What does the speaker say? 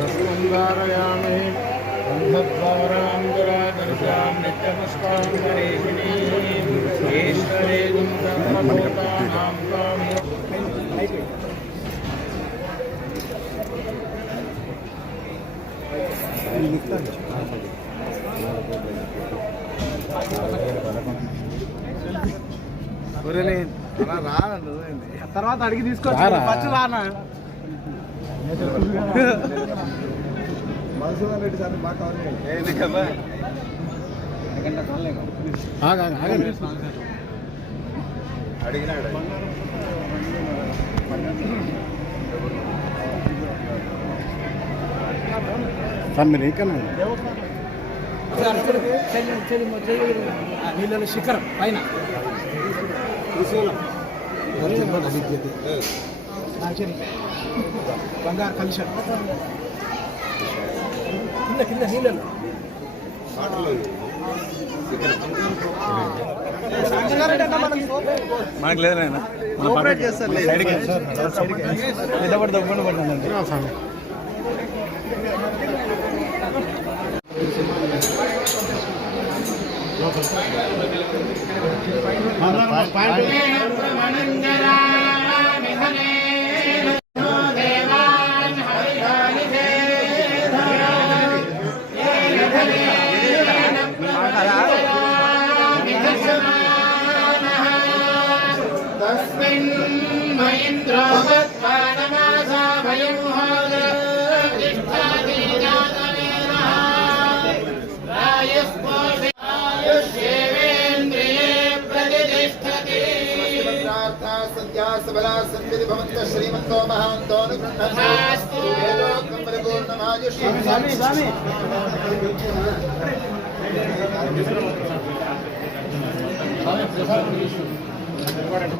धारयामि गन्धद्वारान्तरादर्शां नित्यमस्तां गरीषिणीम् ईश्वरेदं सर्वभूतानां తర్వాత అడిగి తీసుకొచ్చి ఫస్ట్ రానా రెడ్డి సార్ బాగా అడిగినాడు సార్ మీరు ఏకన్నా నీళ్ళ శిఖరం పైన బంగారు కలిసి కింద కింద నీళ్ళలో మనకు లేదు నాయన నిలబడి దవ్వండి పడినండి श्रीमंतो महांतो अनुगृह्णाति